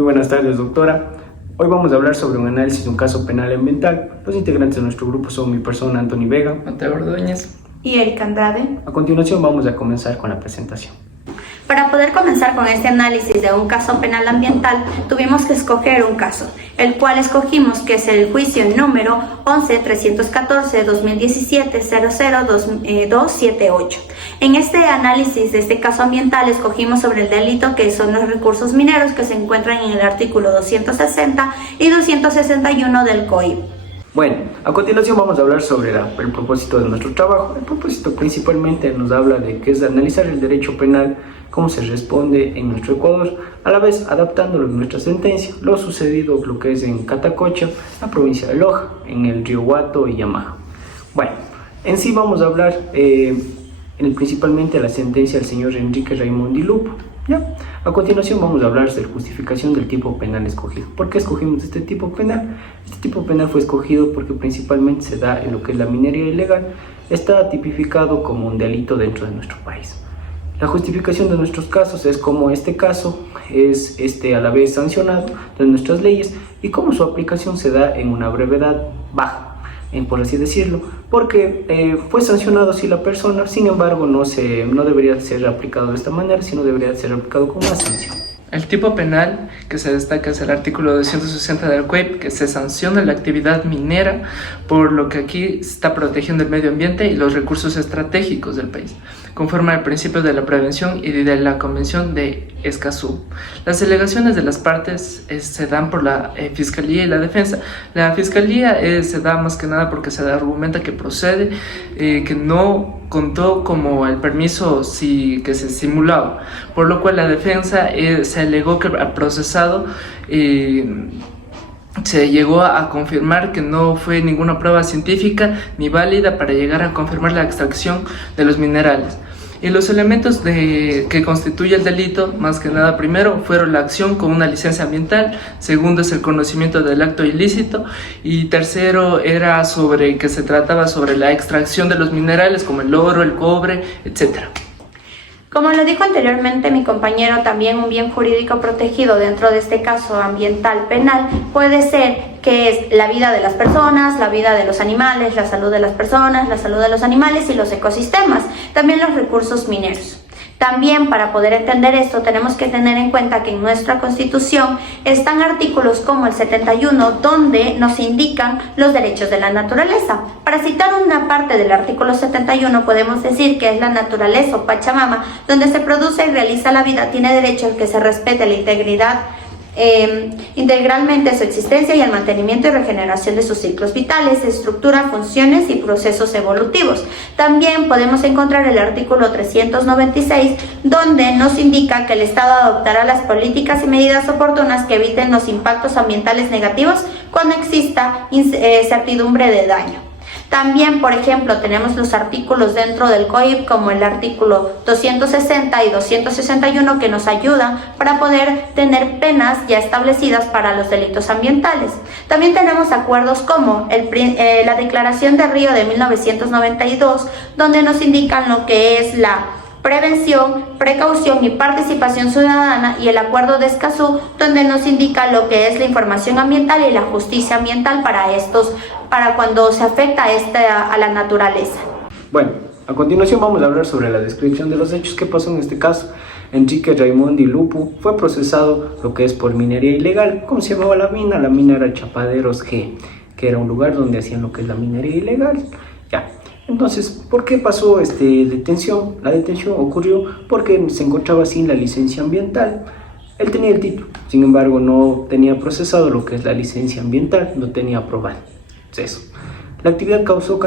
Muy buenas tardes, doctora. Hoy vamos a hablar sobre un análisis de un caso penal ambiental. Los integrantes de nuestro grupo son mi persona, Anthony Vega, Mateo Ordóñez y Erika Andrade. A continuación vamos a comenzar con la presentación. Para poder comenzar con este análisis de un caso penal ambiental, tuvimos que escoger un caso, el cual escogimos que es el juicio número 11-314-2017-00-278. En este análisis de este caso ambiental escogimos sobre el delito que son los recursos mineros que se encuentran en el artículo 260 y 261 del COIP. Bueno, a continuación vamos a hablar sobre el propósito de nuestro trabajo. El propósito principalmente nos habla de que es analizar el derecho penal, cómo se responde en nuestro Ecuador, a la vez adaptándolo en nuestra sentencia, lo sucedido lo que es en Catacocha, la provincia de Loja, en el río Huato y Yamaja. Bueno, en sí vamos a hablar principalmente de la sentencia del señor Enrique Raimundi Lupo. ¿Ya? A continuación vamos a hablar de la justificación del tipo penal escogido. ¿Por qué escogimos este tipo penal? Este tipo penal fue escogido porque principalmente se da en lo que es la minería ilegal. Está tipificado como un delito dentro de nuestro país. La justificación de nuestros casos es como este caso es a la vez sancionado de nuestras leyes y cómo su aplicación se da en una brevedad baja, por así decirlo, porque fue sancionado así la persona, sin embargo no debería ser aplicado de esta manera, sino debería ser aplicado como una sanción. El tipo penal que se destaca es el artículo 260 del COIP, que se sanciona la actividad minera, por lo que aquí se está protegiendo el medio ambiente y los recursos estratégicos del país, conforme al principio de la prevención y de la Convención de Escazú. Las alegaciones de las partes se dan por la Fiscalía y la Defensa. La Fiscalía se da más que nada porque se argumenta que procede, que no contó como el permiso que se simulaba, por lo cual la defensa se alegó que al procesado se llegó a confirmar que no fue ninguna prueba científica ni válida para llegar a confirmar la extracción de los minerales. Y los elementos que constituye el delito, más que nada, primero, fueron la acción con una licencia ambiental, segundo es el conocimiento del acto ilícito, y tercero era que se trataba sobre la extracción de los minerales como el oro, el cobre, etc. Como lo dijo anteriormente mi compañero, también un bien jurídico protegido dentro de este caso ambiental penal puede ser que es la vida de las personas, la vida de los animales, la salud de las personas, la salud de los animales y los ecosistemas, también los recursos mineros. También para poder entender esto tenemos que tener en cuenta que en nuestra Constitución están artículos como el 71 donde nos indican los derechos de la naturaleza. Para citar una parte del artículo 71 podemos decir que es la naturaleza o Pachamama, donde se produce y realiza la vida, tiene derecho al que se respete la integridad integralmente su existencia y el mantenimiento y regeneración de sus ciclos vitales, estructura, funciones y procesos evolutivos. También podemos encontrar el artículo 396 donde nos indica que el Estado adoptará las políticas y medidas oportunas que eviten los impactos ambientales negativos cuando exista certidumbre de daño. También, por ejemplo, tenemos los artículos dentro del COIP como el artículo 260 y 261 que nos ayudan para poder tener penas ya establecidas para los delitos ambientales. También tenemos acuerdos como la Declaración de Río de 1992, donde nos indican lo que es la prevención, precaución y participación ciudadana, y el Acuerdo de Escazú, donde nos indica lo que es la información ambiental y la justicia ambiental para cuando se afecta a la naturaleza. Bueno, a continuación vamos a hablar sobre la descripción de los hechos que pasó en este caso. Enrique Raimundi Lupo fue procesado lo que es por minería ilegal. ¿Cómo se llamaba la mina? La mina era Chapaderos G, que era un lugar donde hacían lo que es la minería ilegal. Ya. Entonces, ¿por qué pasó detención? La detención ocurrió porque se encontraba sin la licencia ambiental. Él tenía el título, sin embargo no tenía procesado lo que es la licencia ambiental, no tenía aprobado. Eso. La actividad causó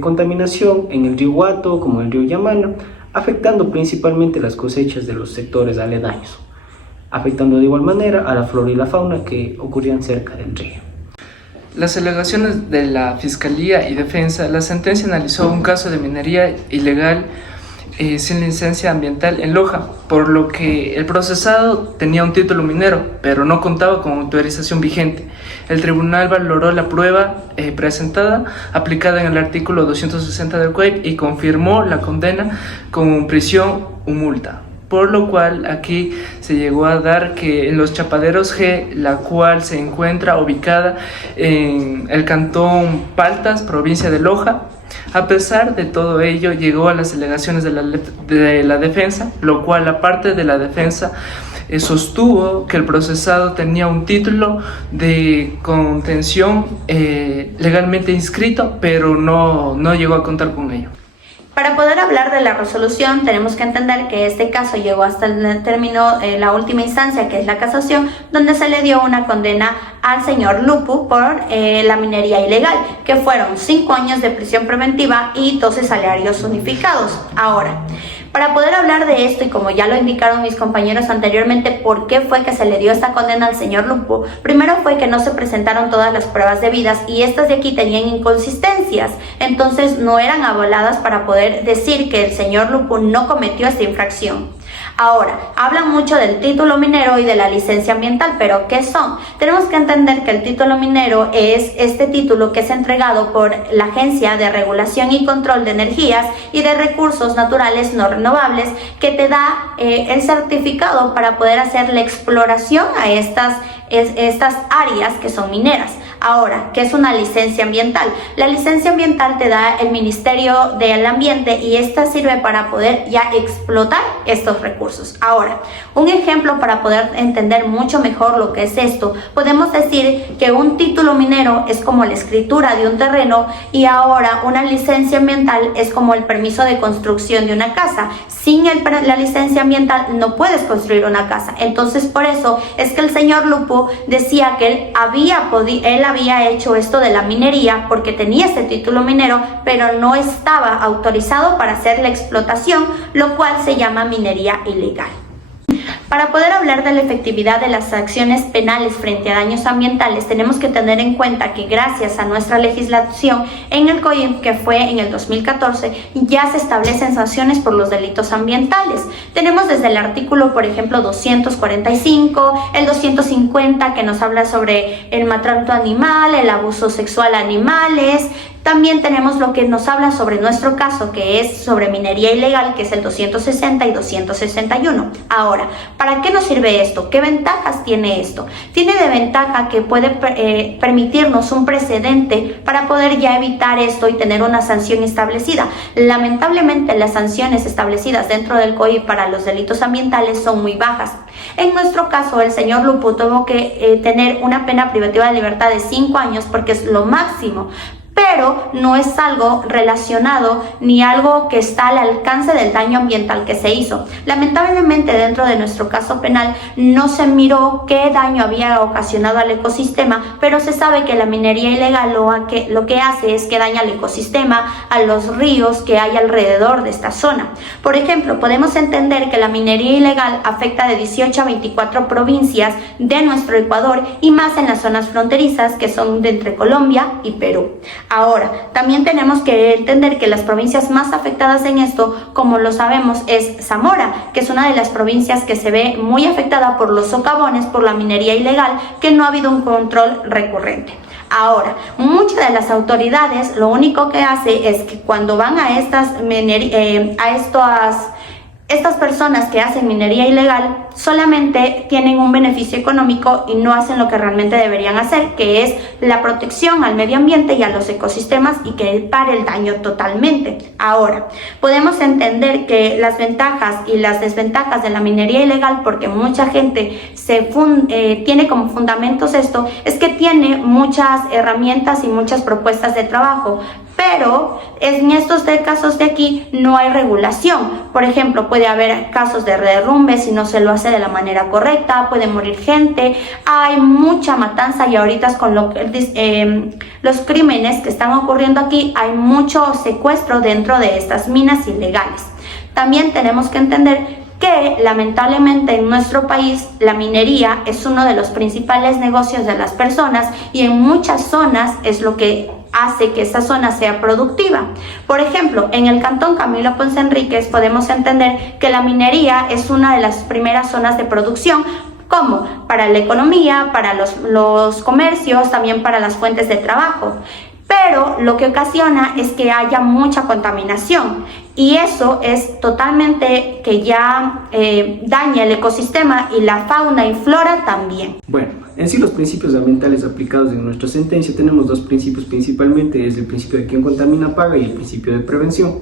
contaminación en el río Huato como el río Yamana, afectando principalmente las cosechas de los sectores aledaños, afectando de igual manera a la flora y la fauna que ocurrían cerca del río. Las alegaciones de la Fiscalía y Defensa, la sentencia analizó un caso de minería ilegal sin licencia ambiental en Loja, por lo que el procesado tenía un título minero, pero no contaba con autorización vigente. El tribunal valoró la prueba presentada, aplicada en el artículo 260 del COIP, y confirmó la condena con prisión o multa. por lo cual aquí se llegó a dar que en los Chapaderos G, la cual se encuentra ubicada en el cantón Paltas, provincia de Loja, a pesar de todo ello llegó a las alegaciones de la defensa, lo cual la parte de la defensa sostuvo que el procesado tenía un título de contención legalmente inscrito, pero no llegó a contar con ello. Para poder hablar de la resolución, tenemos que entender que este caso llegó hasta el término, la última instancia, que es la casación, donde se le dio una condena al señor Lupu por la minería ilegal, que fueron 5 años de prisión preventiva y 12 salarios unificados. Ahora, para poder hablar de esto, y como ya lo indicaron mis compañeros anteriormente, ¿por qué fue que se le dio esta condena al señor Lupu? Primero fue que no se presentaron todas las pruebas debidas y estas de aquí tenían inconsistencias, entonces no eran avaladas para poder decir que el señor Lupu no cometió esta infracción. Ahora, hablan mucho del título minero y de la licencia ambiental, pero ¿qué son? Tenemos que entender que el título minero es este título que es entregado por la Agencia de Regulación y Control de Energías y de Recursos Naturales No Renovables, que te da el certificado para poder hacer la exploración a estas áreas que son mineras. Ahora, ¿qué es una licencia ambiental? La licencia ambiental te da el Ministerio del Ambiente y esta sirve para poder ya explotar estos recursos. Ahora, un ejemplo para poder entender mucho mejor lo que es esto, podemos decir que un título minero es como la escritura de un terreno y ahora una licencia ambiental es como el permiso de construcción de una casa. Sin la licencia ambiental no puedes construir una casa. Entonces, por eso es que el señor Lupu decía que él había hecho esto de la minería porque tenía este título minero, pero no estaba autorizado para hacer la explotación, lo cual se llama minería ilegal. Para poder hablar de la efectividad de las acciones penales frente a daños ambientales, tenemos que tener en cuenta que gracias a nuestra legislación en el COIM, que fue en el 2014, ya se establecen sanciones por los delitos ambientales. Tenemos desde el artículo, por ejemplo, 245, el 250, que nos habla sobre el maltrato animal, el abuso sexual a animales. También tenemos lo que nos habla sobre nuestro caso, que es sobre minería ilegal, que es el 260 y 261. Ahora, ¿para qué nos sirve esto? ¿Qué ventajas tiene esto? Tiene de ventaja que puede permitirnos un precedente para poder ya evitar esto y tener una sanción establecida. Lamentablemente, las sanciones establecidas dentro del COI para los delitos ambientales son muy bajas. En nuestro caso, el señor Lupu tuvo que tener una pena privativa de libertad de 5 años porque es lo máximo, pero no es algo relacionado ni algo que está al alcance del daño ambiental que se hizo. Lamentablemente, dentro de nuestro caso penal no se miró qué daño había ocasionado al ecosistema, pero se sabe que la minería ilegal lo que hace es que daña al ecosistema, a los ríos que hay alrededor de esta zona. Por ejemplo, podemos entender que la minería ilegal afecta de 18 a 24 provincias de nuestro Ecuador y más en las zonas fronterizas que son de entre Colombia y Perú. Ahora, también tenemos que entender que las provincias más afectadas en esto, como lo sabemos, es Zamora, que es una de las provincias que se ve muy afectada por los socavones, por la minería ilegal, que no ha habido un control recurrente. Ahora, muchas de las autoridades lo único que hace es que cuando van a estas personas que hacen minería ilegal solamente tienen un beneficio económico y no hacen lo que realmente deberían hacer, que es la protección al medio ambiente y a los ecosistemas y que pare el daño totalmente. Ahora, podemos entender que las ventajas y las desventajas de la minería ilegal, porque mucha gente tiene como fundamentos esto, es que tiene muchas herramientas y muchas propuestas de trabajo, pero en estos casos de aquí no hay regulación. Por ejemplo, puede haber casos de derrumbe si no se lo hace de la manera correcta, puede morir gente, hay mucha matanza y ahorita con los crímenes que están ocurriendo aquí, hay mucho secuestro dentro de estas minas ilegales. También tenemos que entender que lamentablemente en nuestro país la minería es uno de los principales negocios de las personas y en muchas zonas es lo que hace que esta zona sea productiva. Por ejemplo, en el cantón Camilo Ponce Enríquez podemos entender que la minería es una de las primeras zonas de producción, como para la economía, para los comercios, también para las fuentes de trabajo. pero lo que ocasiona es que haya mucha contaminación y eso es totalmente que ya daña el ecosistema y la fauna y flora también. Bueno, en sí los principios ambientales aplicados en nuestra sentencia tenemos dos principios principalmente, es el principio de quien contamina paga y el principio de prevención.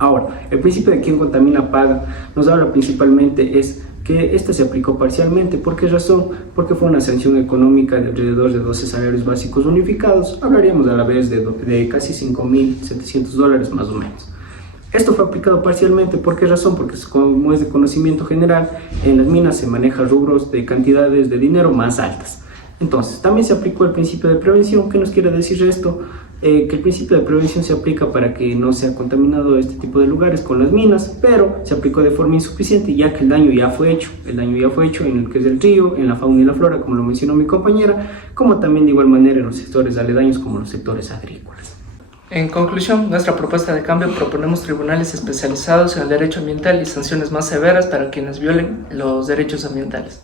Ahora, el principio de quien contamina paga nos habla principalmente es que esta se aplicó parcialmente. ¿Por qué razón? Porque fue una sanción económica de alrededor de 12 salarios básicos unificados. Hablaríamos a la vez de casi $5.700 más o menos. Esto fue aplicado parcialmente. ¿Por qué razón? Porque como es de conocimiento general, en las minas se manejan rubros de cantidades de dinero más altas. Entonces, también se aplicó el principio de prevención. ¿Qué nos quiere decir esto? Que el principio de prevención se aplica para que no sea contaminado este tipo de lugares con las minas, pero se aplicó de forma insuficiente ya que el daño ya fue hecho. El daño ya fue hecho en el que es el río, en la fauna y la flora, como lo mencionó mi compañera, como también de igual manera en los sectores aledaños como los sectores agrícolas. En conclusión, nuestra propuesta de cambio proponemos tribunales especializados en el derecho ambiental y sanciones más severas para quienes violen los derechos ambientales.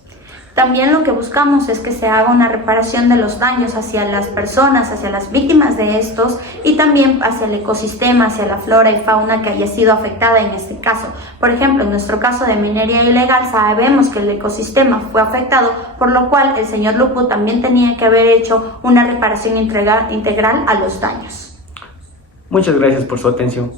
También lo que buscamos es que se haga una reparación de los daños hacia las personas, hacia las víctimas de estos y también hacia el ecosistema, hacia la flora y fauna que haya sido afectada en este caso. Por ejemplo, en nuestro caso de minería ilegal sabemos que el ecosistema fue afectado, por lo cual el señor Lupu también tenía que haber hecho una reparación integral a los daños. Muchas gracias por su atención.